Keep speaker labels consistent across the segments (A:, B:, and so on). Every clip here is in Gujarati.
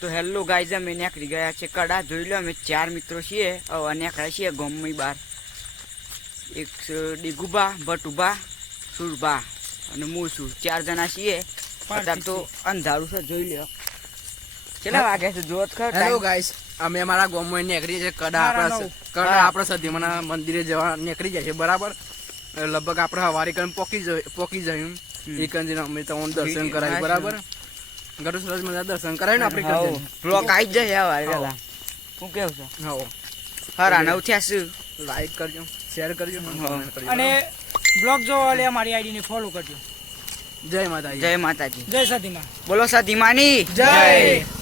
A: તો હેલો ગાઈઝ અમે નીકળી ગયા છે કડા. જોઈ લો અમે ચાર મિત્રો છીએ. હવે નીકળ્યા છીએ ગોમની બહાર. એક ડીગુબા ભટુબા સુરબા અને હું છું ચાર જણા છીએ. અત્યારે તો અંધારું છે જોઈ લ્યો. કેટલા વાગે છે? જોત ખર
B: હેલો ગાઈસ અમે અમારા ગામમાં નીકળી છે કડા. આપણા કડા આપણા સદીમાના મંદિરે જવા નીકળી જાય છે બરાબર? લગભગ આપણે સવારે કરીને પોકી જઈ પોકી જયું એક અમે તો દર્શન કરાવી બરાબર? ગરુ સરસ મજા દર્શન કરાય ને આપણે
A: હાઉ,
B: કરી
A: બ્લોક આવી જ જશે હવે પેલા. શું કેવું છે?
B: હા
A: હરા નવ થયા છે
B: લાઈક કરજો શેર કરજો. અને કરજો.
C: બ્લોગ જોવા લે મારી આઈડી ને ફોલો કરજો.
B: જય માતાજી.
A: જય માતાજી.
C: જય સતીમાં
A: બોલો સતીમાની.
C: જય.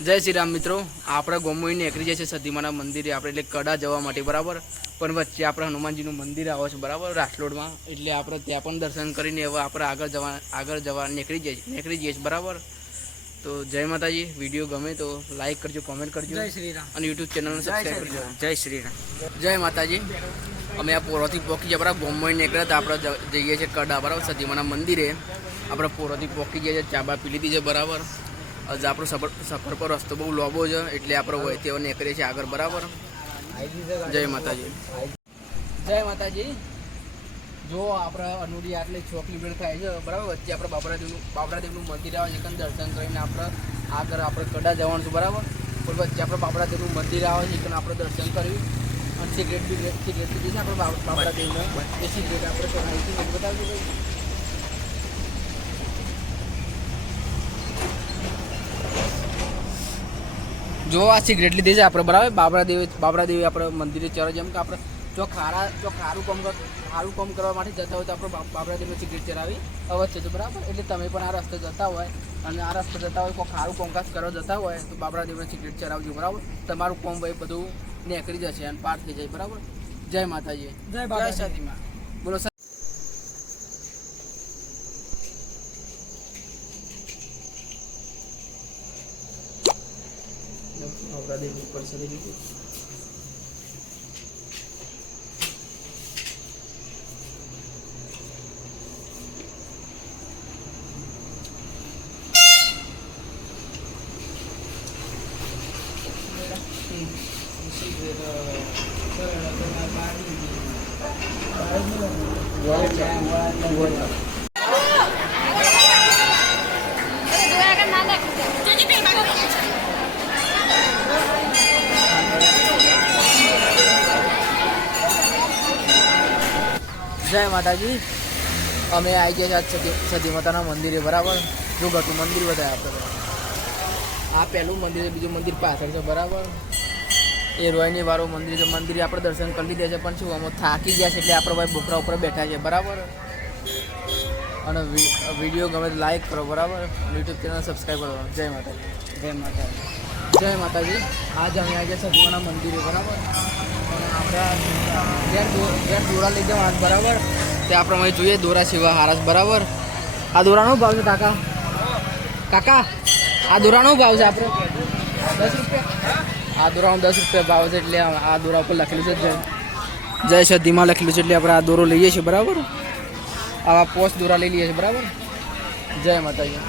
B: જય શ્રી રામ મિત્રો. આપણે ગોમોઈ નીકળી જાય છે સદીમાના મંદિરે. આપણે એટલે કડા જવા માટે બરાબર? પણ વચ્ચે આપણે હનુમાનજીનું મંદિર આવે છે બરાબર? રાજલોડમાં એટલે આપણે ત્યાં પણ દર્શન કરીને હવે આપણે આગળ જવા આગળ જવા નીકળી જઈએ નીકળી જઈએ છીએ બરાબર? તો જય માતાજી. વીડિયો ગમે તો લાઈક કરજો કોમેન્ટ કરજો.
C: જય શ્રી રામ.
B: અને યુટ્યુબ ચેનલને સબસ્ક્રાઈબ કરજો.
A: જય શ્રી રામ.
B: જય માતાજી. અમે આ પોરોથી પોકી ગયા બરાબર? ગોમોઈ નીકળ્યા તો આપણે જઈએ છીએ કડા બરાબર? સતીમાના મંદિરે. આપણે પોરોથી પોકી ગયા છે ચાબા પી લીધી છે બરાબર? હજી આપણો સફર સફર પર રસ્તો બહુ લોબો છે એટલે આપણે હોય તેઓ નીકળીએ છીએ આગળ બરાબર જય માતાજી જય માતાજી જો આપણે અનુડી આટલે છ કિલોમીટર થાય છે બરાબર વચ્ચે આપણે બાબરાદેવનું બાબરાદેવનું મંદિર આવે છે દર્શન કરીને આપણે આગળ આપણે કડા જવાનું છે બરાબર પણ વચ્ચે આપણે બાબરાદેવનું મંદિર આવે છે આપણે દર્શન કર્યું અને સિગરેટ બી સિગરેટ પીધી આપણે બાબ- બાબરાદેવને એ સિગરેટ આપણે છે બતાવજો ભાઈ જો આ સિગરેટ લીધી છે આપણે બરાબર? બાબરા દેવી બાબરા દેવી આપણે મંદિરે ચરો જેમ કે આપણે જો ખારા જો ખારું કામ ખારું કામ કરવા માટે જતા હોય તો આપણે બાબરા દેવી સિગરેટ ચરાવી અવશ્ય છે. બરાબર? એટલે તમે પણ આ રસ્તે જતા હોય અને આ રસ્તે જતા હોય કોઈ ખારું કોમકાજ કરવા જતા હોય તો બાબરા દેવીને સિગરેટ ચરાવજો બરાબર? તમારું કોમ ભાઈ બધું નીકળી જશે અને પાર થઈ જાય. બરાબર? જય માતાજી.
C: જય બાબા
B: બોલો બાબરા દેવી ઉપર ચડી ગઈ જય માતાજી. અમે આવી ગયા છે સતી માતાના મંદિરે, બરાબર? જો ગટું મંદિર બતાવે આપણે. આ પહેલું મંદિર છે, બીજું મંદિર પાછળ છે, બરાબર? એ રોયની વાળું મંદિર છે, મંદિરે આપણે દર્શન કરી લીધા છે, પણ શું, અમે થાકી ગયા છે એટલે આપણે ભાઈ બોકરા ઉપર બેઠા છે બરાબર? અને વીડિયો ગમે લાઈક કરો, બરાબર? યુટ્યુબ ચેનલ સબસ્ક્રાઈબ કરો. જય માતાજી.
A: જય માતાજી.
B: જય માતાજી. આજ અમે આવી ગયા સદીમાના મંદિરે, બરાબર? અને આપણે દોરા લઈ જવા બરાબર? તે આપણે અહીં જોઈએ દોરા સિવા હારસ, બરાબર? આ દોરાનો ભાવ છે, કાકા? કાકા, આ દોરાનો ભાવ છે આપણે? દસ રૂપિયા. આ દોરાનો દસ રૂપિયા ભાવ છે, એટલે આ દોરા ઉપર લખેલું છે, જય જય સદીમાં લખેલું છે, એટલે આપણે આ દોરો લઈએ છીએ, બરાબર? આવા પોસ્ટ દોરા લઈ લઈએ છીએ, બરાબર? જય માતાજી.